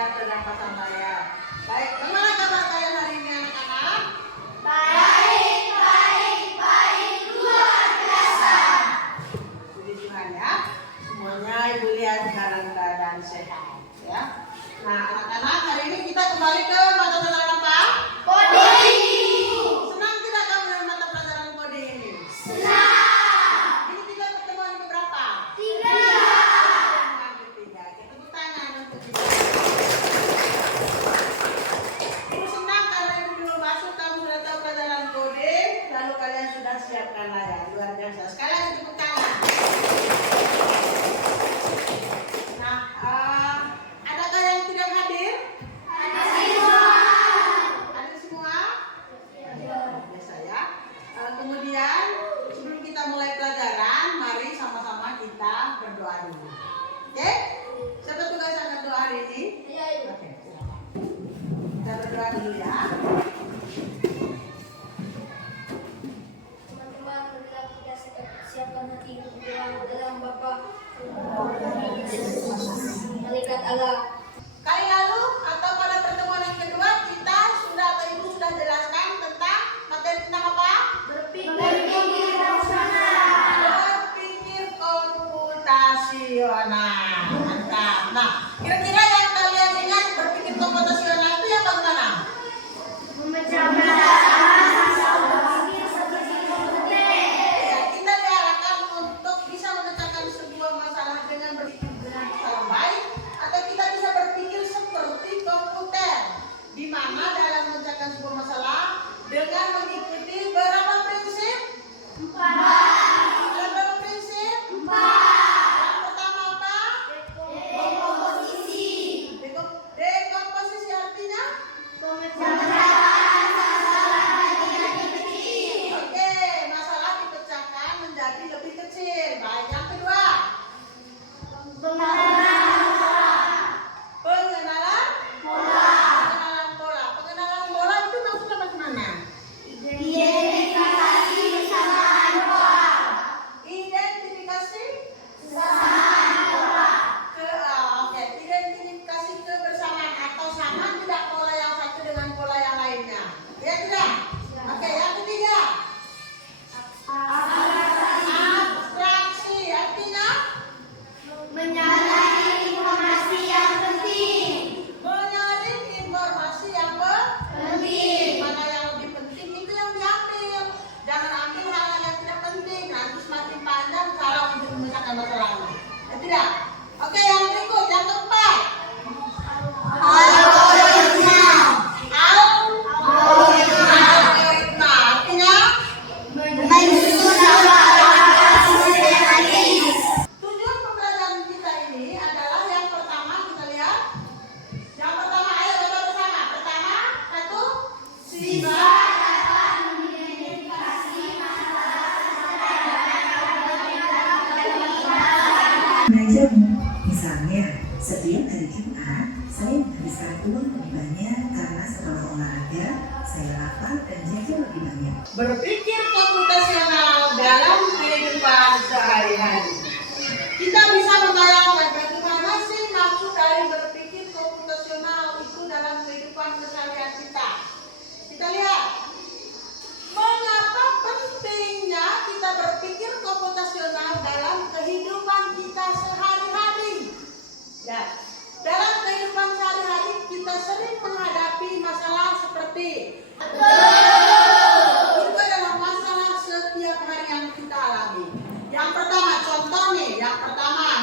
belajar dengan pasang layar. Baik, bagaimana kabar kalian hari ini anak-anak? Baik, luar biasa. Puji Tuhan ya, semuanya ibu lihat dalam keadaan sehat ya. Nah anak-anak, hari ini kita kembali ke mata pelajaran apa? Coding. Senang tidak kamu dengan mata pelajaran coding ini? Senang. Ini kita pertemuan keberapa? 3. Pertemuan ketiga. Kita tepuk tangan untuk kita. Ibu senang karena ibu belum masuk, kamu sudah tahu pelajaran coding, lalu kalian sudah siapkan layar. Luar biasa. Sekali lagi tepuk tangan. Nah, adakah yang tidak hadir? Hadir semua? Biasa ya. Kemudian sebelum kita mulai pelajaran, mari sama-sama kita berdoa dulu. Oke? Siapa tugas akan doa hari ini? Oke, silakan. Kita berdoa dulu ya. Teman-teman, marilah kita siapkan hati untuk dalam Bapa, Malaikat Allah. Kali lalu atau pada pertemuan yang kedua kita sudah atau ibu sudah jelaskan tentang materi tentang apa? Berpikir rasional. Berpikir komputasional. Mantap. Nah, kira-kira yang kalian ingat berpikir komputasional itu yang bagaimana? Memecah masalah. Ya, kita diarahkan untuk bisa memecahkan sebuah masalah dengan berpikir dengan cara baik, atau kita bisa berpikir seperti komputer, di mana dalam memecahkan sebuah masalah dengan mengikuti berapa prinsip? 4. Ada berapa prinsip? 4. Yang pertama apa? Dekomposisi. Dekomposisi artinya? Pemecahkan masalah menjadi kecil. Oke, masalah dipecahkan menjadi lebih kecil. Baik, yang kedua, Pengenalan pengenalan pola. pengenalan pola. Pengenalan pola itu maksudnya bagaimana? Identifikasi kesamaan pola. Identifikasi Kesamaan pola. oke, identifikasi kebersamaan atau sama tidak pola yang satu dengan pola yang lainnya. Ya tidak? Oke, yang ketiga, abstraksi artinya Menyaring informasi yang penting. menyaring informasi yang Penting. mana yang lebih penting itu yang diambil. Jangan ambil hal yang tidak penting, nanti semakin panjang cara untuk memecahkan masalahnya. Ya tidak? Oke, yang berikut, yang keempat, Algoritma. algoritma artinya Menyusun langkah-langkah sistematis. tujuan pembelajaran kita ini adalah yang pertama kita lihat. Yang pertama, ayo coba bersama. Pertama, satu, sifat. Dapat mengidentifikasi masalah Mengajarmu, misalnya, setiap hari Jumat, saya menghabiskan uang lebih banyak karena setelah olahraga, saya lapar dan jajan lebih banyak. Berpikir komputasional dalam kehidupan sehari-hari. Kita bisa membayangkan bagaimana sih maksud dari berpikir komputasional itu dalam kehidupan keseharian kita. Kita lihat, mengapa pentingnya kita berpikir komputasional dalam kehidupan kita sehari-hari. Ya, dalam kehidupan sehari-hari kita sering menghadapi masalah seperti itu adalah masalah setiap hari yang kita alami. Yang pertama, contoh nih, yang pertama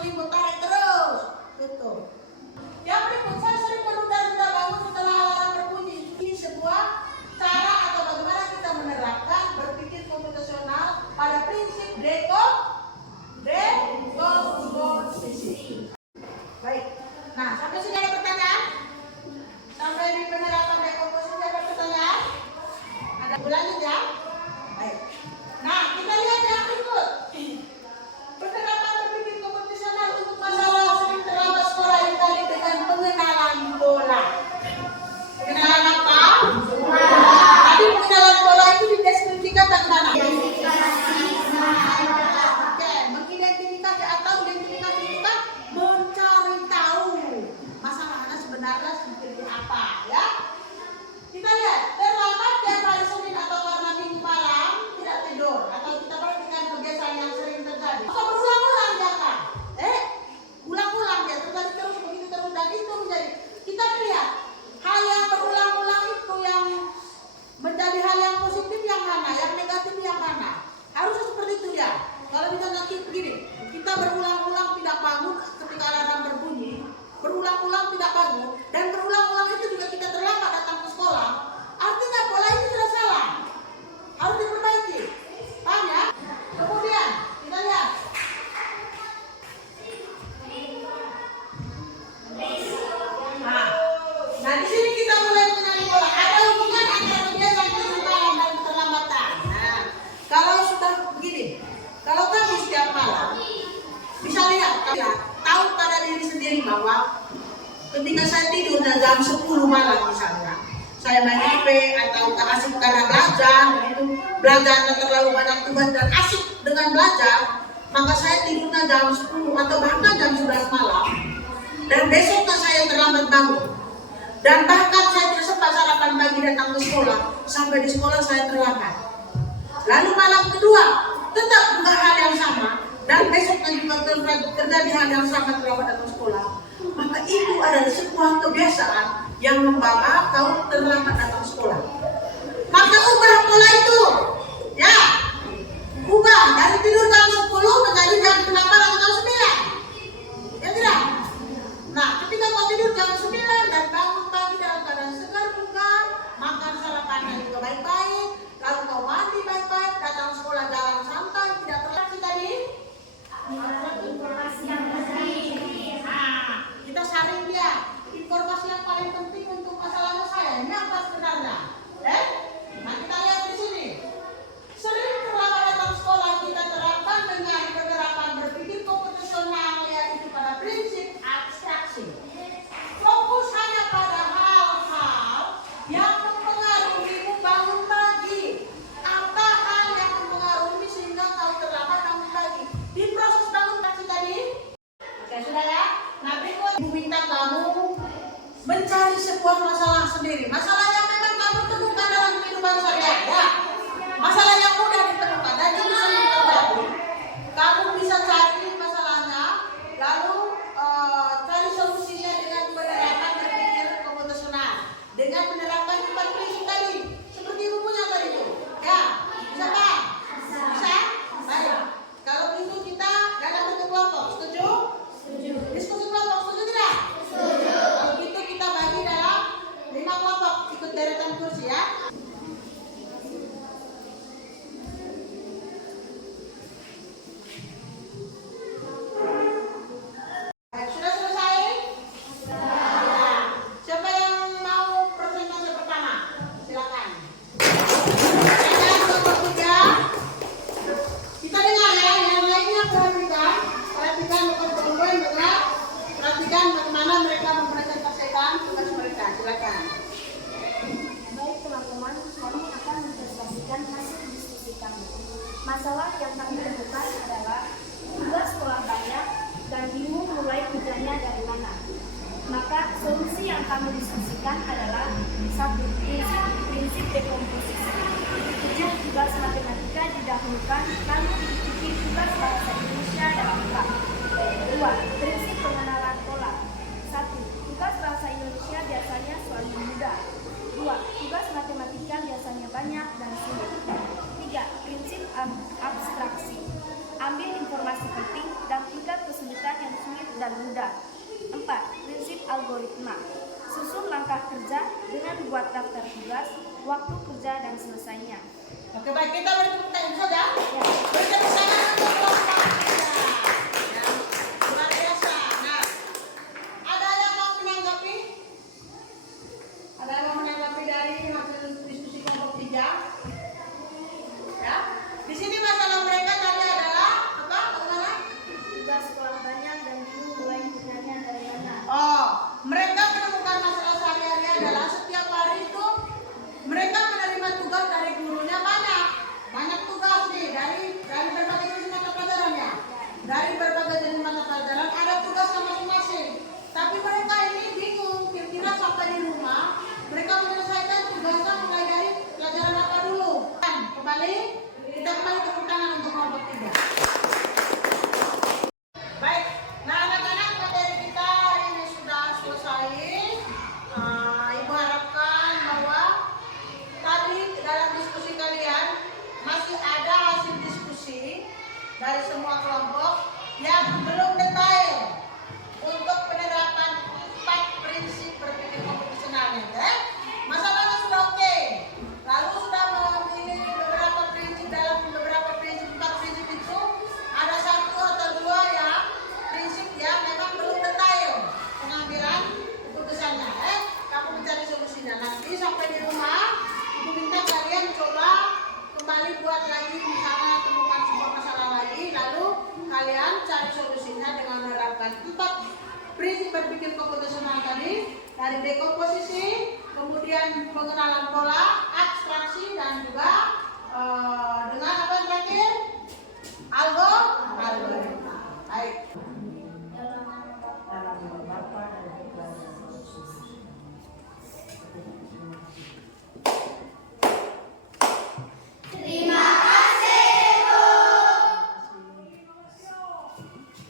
selimut, tarik terus. Tutup. Yang berikut, saya sering menunda-nunda bangun setelah alarm berbunyi. Ini sebuah cara atau bagaimana kita menerapkan berpikir komputasional pada prinsip dekomposisi. Baik. Nah, sampai sini ada pertanyaan? Sampai di penerapan dekomposisi ada pertanyaan? Ada lanjut ya? Baik. Nah, kita lihat yang berikut. Penerapan berpikir komputasional untuk masalah sering terlambat sekolah yang tadi dengan pengenalan pola. Pengenalan apa? Tadi pengenalan pola itu dideskripsikan bagaimana? Oke, mengidentifikasi atau identifikasi kita mencari tahu masalahnya sebenarnya seperti apa, ya? Kita lihat, terlambat tiap hari Senin atau karena Minggu malam tidak tidur, atau kita perhatikan kebiasaan yang sering terjadi. Maka berulang-ulang ya kan? Ulang-ulang ya, terjadi terus begitu terus dan itu menjadi. Kita lihat hal yang berulang-ulang itu yang menjadi hal yang positif yang mana, yang negatif yang mana. Harusnya seperti itu ya. Kalau misalnya begini, kita berulang-ulang tidak bangun ketika alarm berbunyi, berulang-ulang tidak bangun, dan berulang-ulang itu juga kita terlambat datang ke sekolah. Artinya pola ini sudah salah, harus diperbaiki. Paham ya? Kemudian kita lihat. Nah di sini kita mulai mengenali pola. Ada hubungan antara kebiasaan kesukaan dan keterlambatan. Nah, kalau sudah begini, kalau kamu setiap malam bisa lihat, tahu pada diri sendiri bahwa ketika saya tidur jam 10 malam misalnya, saya main HP atau asik karena belajarnya terlalu banyak tugas dan asik dengan belajar, maka saya tidurnya jam 10 atau bahkan jam 11 malam, dan besoknya saya terlambat bangun, dan bahkan saya tidak sempat sarapan pagi datang ke sekolah, sampai di sekolah saya terlambat. Lalu malam kedua tetap juga hal yang sama, dan besoknya juga terjadi hal yang sama terlambat datang ke sekolah. Maka itu adalah sebuah kebiasaan yang membawa kau terlambat datang sekolah. Maka ubah pola itu, ya, ubah dari tidur jam 10 menjadi jam 8 atau jam 9, ya tidak? Nah, ketika kau tidur jam 9 dan bangun pagi dalam keadaan segar bugar, makan sarapannya juga baik-baik, lalu kau mandi baik-baik, datang sekolah jalan santai, tidak terlatih tadi. Informasi yang penting. Kita saring dia informasi yang paling penting untuk masalahnya saya ini apa sebenarnya? Nah kita lihat di sini. Sering terlambat datang sekolah kita terapkan dengan penerapan berpikir komputasional, yaitu pada prinsip abstraksi. Fokus hanya pada hal-hal yang mempengaruhimu bangun pagi. Apa hal yang mempengaruhi sehingga kau terlambat bangun pagi? Di proses bangun pagi tadi. Oke, sudah ya? Nah berikut Ibu minta kamu mencari sebuah masalah sendiri. Masalah yang memang kamu temukan dalam kehidupan sehari-hari. Ya. Masalah yang mudah ditemukan dan itu sering terjadi. Kamu bisa cari masalahnya, lalu cari solusinya dengan menerapkan berpikir komputasional, dengan menerapkan 4 prinsip tadi. Seperti ibu punya tadi itu. Ya, bisa Pak? Bisa? Baik. Kalau begitu kita dalam bentuk kelompok. Setuju? Diskusi kelompok, setuju tidak? Kalau gitu kita bagi dalam 5 kelompok, ikut deretan kursi ya. Baik, sudah selesai? Ya. Siapa yang mau presentasi pertama? Silakan. Kelompok 3. Kita dengar ya, yang lainnya perhatikan bukan juga. Perhatikan bagaimana mereka mempresentasikan tugas mereka. Silakan. Baik teman-teman, kami akan mempresentasikan hasil diskusi kami. Masalah yang kami temukan adalah tugas sekolah banyak dan bingung mulai kerjanya dari mana. Maka solusi yang kami diskusikan adalah satu, prinsip dekomposisi. Tujuh, tugas matematika didahulukan, lalu diikuti tugas bahasa Indonesia dan IPA. 2. Prinsip pengenalan pola. 1. Tugas bahasa Indonesia biasanya selalu mudah. 2. Tugas matematika biasanya banyak dan sulit. 3. Prinsip abstraksi. Ambil informasi penting dan tingkat kesulitan yang dan mudah. 4. Prinsip algoritma. Susun langkah kerja dengan buat daftar tugas, waktu kerja dan selesainya. Oke, baik, kita beri tepuk tangan saja. Ya. Beri tepuk tangan untuk kelompok 3. Ya, luar biasa. Nah, ada yang mau menanggapi? Ada yang mau menanggapi dari hasil diskusi kelompok 3? Ya, di sini masalah mereka tadi adalah apa? Bagaimana? Tugas sekolah banyak dan bingung mulai bukanya dari mana. Oh, mereka menemukan masalah sehari-hari adalah setiap hari itu mereka menerima tugas dari gurunya banyak tugas nih dari berbagai jenis mata pelajarannya. Dari berbagai jenis mata pelajaran ada tugasnya masing-masing. Tapi mereka ini bingung kira-kira sampai di rumah mereka menyelesaikan tugasnya mulai dari pelajaran apa dulu. Dan kembali kita tepuk tangan untuk kelompok 3. Baik, nah anak-anak materi kita hari ini sudah selesai. Ibu harapkan bahwa tadi dalam diskusi kalian masih ada hasil diskusi dari semua kelompok yang belum detail untuk penerapan 4 prinsip berpikir komputasionalnya. Masalahnya sudah oke. Lalu sudah memilih beberapa prinsip dalam beberapa prinsip 4 prinsip itu ada 1 atau 2 yang prinsip yang memang belum detail pengambilan keputusannya. Kamu mencari solusinya. Nanti sampai di rumah, ibu minta kalian coba kembali buat lagi misalnya temukan sebuah masalah lagi, lalu kalian cari solusinya dengan menerapkan 4 prinsip berpikir komputasional tadi, dari dekomposisi, kemudian pengenalan pola, abstraksi dan juga